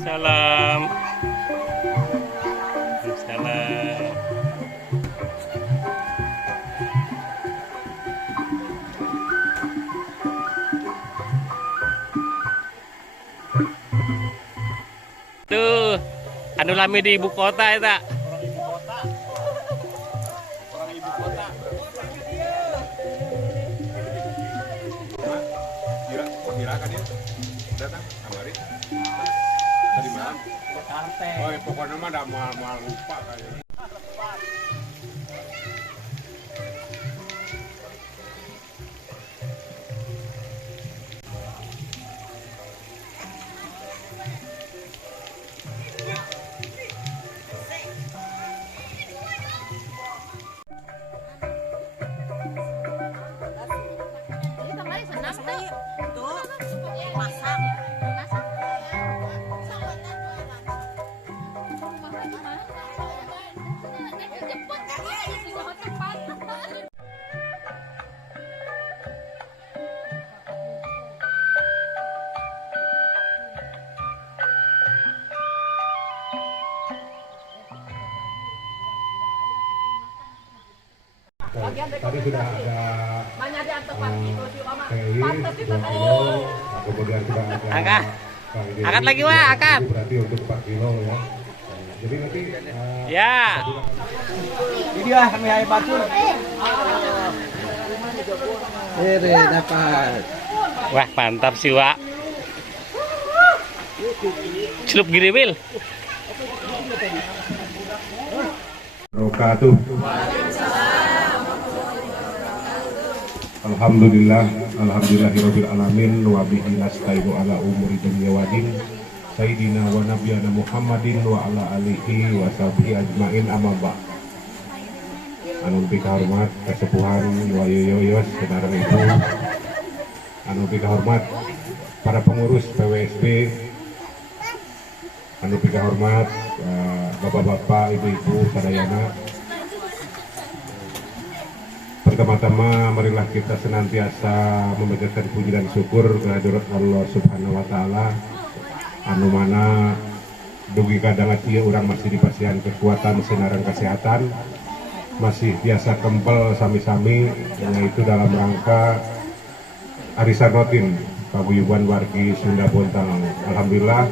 Salam. Salam. Tuh, anu lami di ibu kota eta. Orang ibu kota. Kira kan ya? Datang kamari. Tadi malam. Oh, pokoknya mah udah mal lupa kayaknya. Tadi sudah ada kemudian sudah ada Angkat lagi wah, angkat. Berarti untuk 4 kilo ya. Jadi nanti Ya. Ini dia kami hai batur. Dapat. Wah, mantap sih, Wak. Celup giriwil. Rokatuh. Alhamdulillahirabbil alamin wa bihi nasta'inu ala umuri dunya wa din. Sayyidina wa nabiyana Muhammadin wa ala alihi wa sahbihi ajmain, amma ba'd. Anu pika-hormat kesepuhan wayoyoyos saudara ibu. Anu pika-hormat para pengurus PWSB. Anu pika-hormat bapak-bapak, ibu-ibu, sadayana. Pertama-tama marilah kita senantiasa memanjatkan puji dan syukur kehadirat Allah Subhanahu wa taala anu mana dugi kadang ieu urang masih dipasihan kekuatan senaran kesehatan, masih biasa kempel sami-sami, yaitu dalam rangka arisan rutin paguyuban wargi Sunda Bontang. Alhamdulillah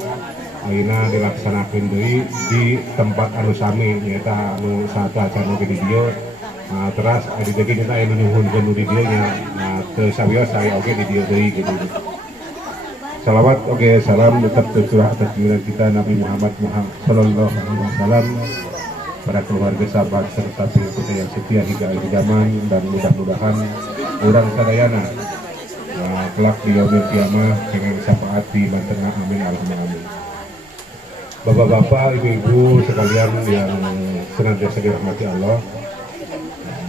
ayeuna dilaksanakeun deui di tempat anu sami nyaeta anu saata acan oge di dieu. Nah, terus di daging kita yang menyuhunkan di dia nya, nah terus saya oke di dia deui gitu. Salawat oke, salam tetap tercurah atas junjungan kita Nabi Muhammad Sallallahu Alaihi Wasallam, para keluarga sahabat serta pengikutnya yang setia hingga akhir zaman, dan mudah-mudahan urang sadayana kelak di yaumil kiamah dengan syafaat di bantena, amin alhamdulillah. Bapak-bapak, ibu-ibu sekalian yang senantiasa dirahmati Allah,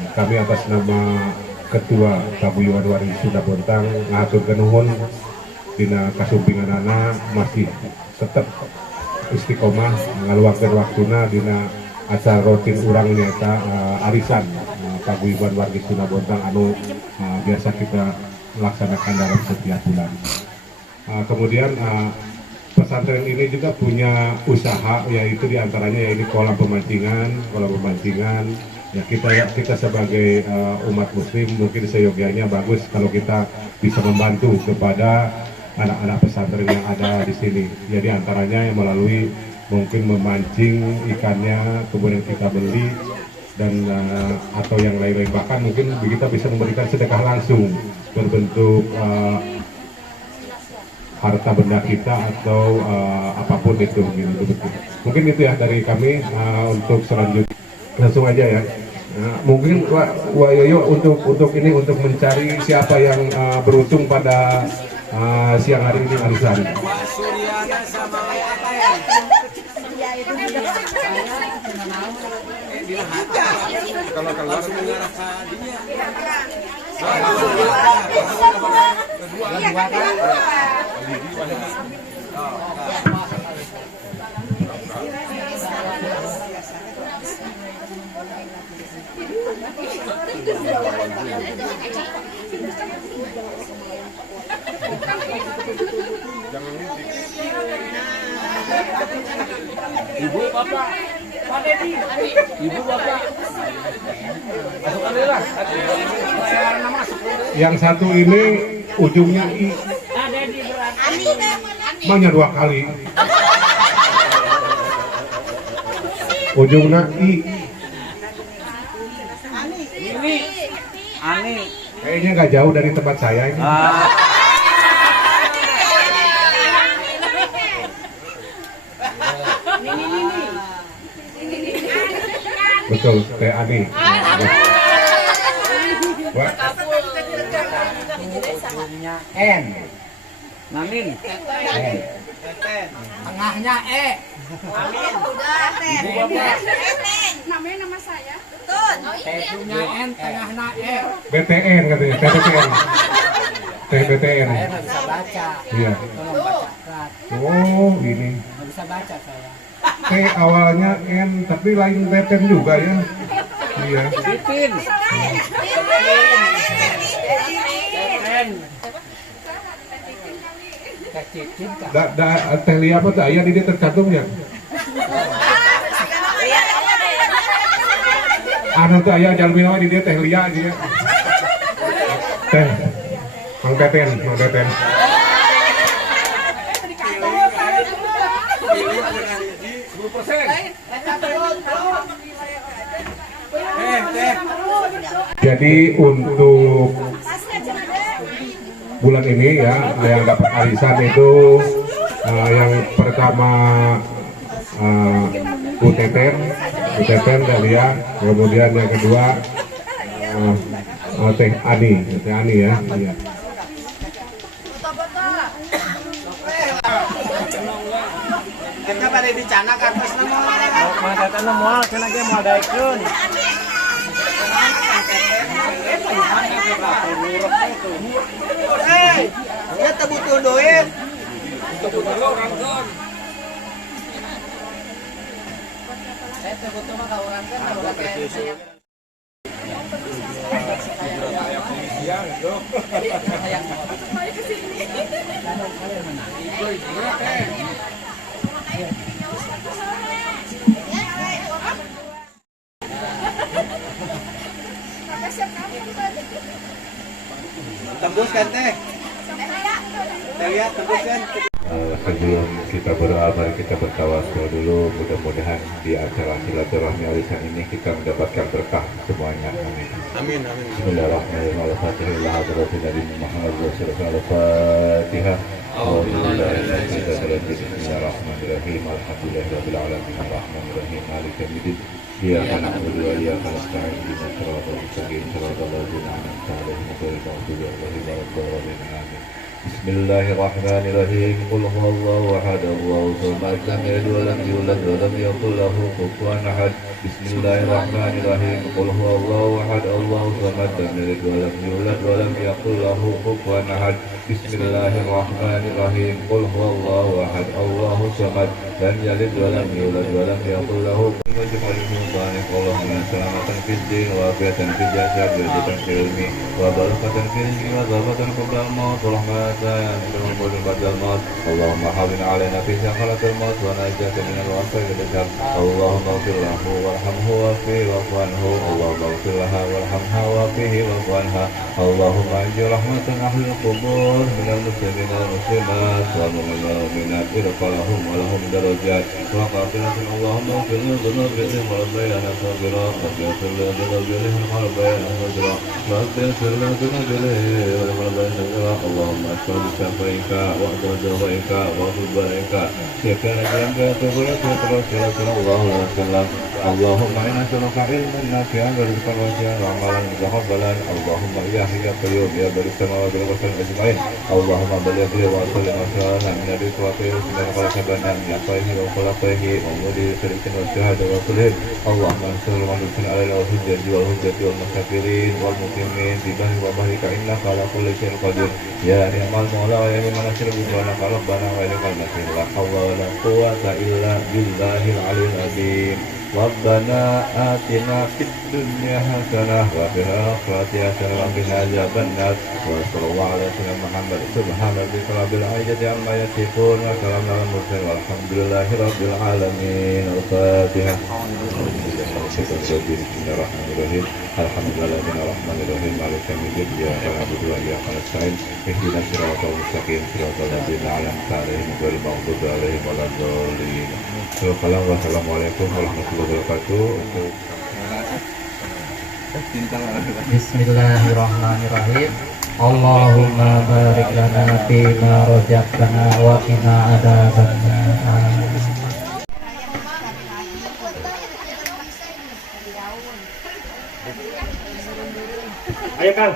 kami atas nama Ketua Paguyuban Wargi Sunda Bontang ngaturkeun nuhun dina kasumpinganana masih tetap istiqomah ngaluangkeun waktuna dina acara rutin urang nyaeta arisan Paguyuban Wargi Sunda Bontang anu biasa kita melaksanakan dalam setiap bulan. Kemudian pesantren ini juga punya usaha, yaitu diantaranya yaitu kolam pemancingan. Ya kita sebagai umat muslim mungkin seyogianya bagus kalau kita bisa membantu kepada anak-anak pesantren yang ada di sini. Jadi antaranya yang melalui mungkin memancing ikannya, kemudian kita beli dan atau yang lain-lain, bahkan mungkin kita bisa memberikan sedekah langsung berbentuk harta benda kita atau apapun itu gitu. Mungkin itu ya dari kami. Untuk selanjutnya langsung aja ya. Nah, mungkin Wayoyo untuk ini untuk mencari siapa yang beruntung pada siang hari ini arisan. Kalau keluar jangan Ibu bapak. Pak Dedi. Ibu bapak. Masukkan dulu lah. Yang satu ini ujungnya I. Banyak 2 kali. Ujungnya I. Ani. Kayaknya nggak jauh dari tempat saya ini. Betul, Teh Ani. Wah, N. Namin. N. Tengahnya E. Amin. Udah. Ibu bapak. Namanya nama saya. Betul. Nya N, tengahnya E. BTN katanya, TBTN. TBTN. Saya nggak bisa baca. Iya. Tolong bacakan. Oh, ini. Nggak bisa baca saya. T awalnya N, tapi lain Teten juga ya. Iya. Titin. Teh Cicin kah? Teh Lia apa tuh? Ayah di dia tercantum ya? Anu tuh ayah jalmin di dia Teh Lia dia. Teh. Mang Teten, Mang Teten. Jadi untuk bulan ini ya yang dapat arisan itu yang pertama Uteten Dahlia, kemudian yang kedua Teh Ani ya. Iya. Kita pada dicana kan pas nama. Mata tanam moal cenah ge moal daekeun. Ya teu butuh duit. Saya teh butuh mah kaurangkeun baru teh. Tembuskan teh. Lihat tembuskan. Sebelum kita berdoa, mari kita bertawasul dulu. Mudah-mudahan di acara silaturahmi arisan ini kita mendapatkan berkah semuanya. Amin. Amin, amin. Bismillahirrahmanirrahim. Al-Fatihah. Muhammad Rasulullah. Al-Fatihah. Bismillahirrahmanirrahim. Alhamdulillahirabbil alamin. Arrahmanirrahim. Maliki yaumiddin. Iyyaka na'budu wa iyyaka nasta'in. Ihdinas siratal mustaqim. Siratal ladzina an'amta 'alaihim ghairil maghdubi 'alaihim waladdallin. Amin. Bismillahirrahmanirrahim. Qul huwallahu ahad, Allahu samad, lam yalid wa lam yulad wa lam yakul lahu kufuwan ahad. Bismillahirrahmanirrahim. Qul huwallahu ahad, Allahu samad, lam yalid wa lam yulad wa lam yakul lahu kufuwan ahad. Bismillahirrahmanirrahim. Qul huwallahu ahad, Allahu samad, lam yalid wa lam yulad wa lam yakul lahu kufuwan ahad. Allahumma salamatan fid din wa afiatan fil jasad wa jatan fil ilmi wa barakatan fil ilmi wa dhabatan qabla al-maut wa rahmatan ba'da al-maut. Allahumma hawwin 'alaina fi sakaratil maut wa najatan min al-wafati wal adab. Allahumma ighfir lahu warhamhu wa'fihi wa'fu anhu. Allahumma ighfir laha warhamha wa'fihi wa'fu anha. Allahumma anjil rahmatan ahlil qubur minal muslimin wal muslimat wa minal mu'minat irfa'lahum wa lahum darajat wa qafilatan. Allahumma ighfir lana وربنا صابرا واغفر لنا ذنوبنا وربنا صابرا واغفر لنا ذنوبنا وربنا. اللهم اشفع بشفاعك واعطى دواءك واغفر بلاءك شفاء جنبك تبارك وتعالى. الله لا سلام. اللهم انا نسالك علما نافعا ورزقا واسعا وعملا متقبلا. اللهم يا حي يا قيوم يا بر السماوات والارض اجمعين. اللهم بلغ لي وسلم وسلم من نبيك وخير من خلق بنا من افواهه وخلقه ومولي شريك والشهاده وكلهم. اللهم انصر المغلوبين علينا والحجاج والهجة والمسافرين والمقيمين في بحر وبحرك انك على كل شيء قدير. يا نعم المولى ويا نعم النصير غفرانك ربنا واليك المصير. لا حول ولا قوة الا بالله العلي العظيم. ربنا آتنا في الدنيا حسنة وفي الآخرة حسنة وقنا عذاب النار وصلى الله على سيدنا محمد سبحان ربك رب العزة عما يصفون وسلام على المرسلين والحمد لله رب العالمين. الفاتحة. Bismillahirrahmanirrahim. Alhamdulillahirrahmanirrahim. Malika yaumiddin. Iyyaka na'budu wa iyyaka nasta'in. Ihdinas siratal mustaqim. Siratal ladzina an'amta 'alaihim ghairil maghdubi 'alaihim waladdallin. Wassalamualaikum warahmatullahi wabarakatuh. Bismillahirrahmanirrahim. Allahumma barik lana fima razaqtana wa qina adzabannar. Ayo Kang.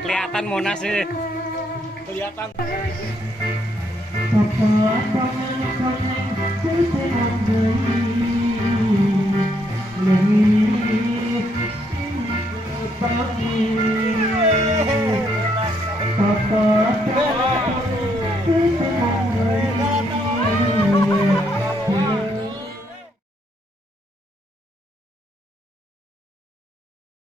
Kelihatan Monas sih. Kelihatan. Papa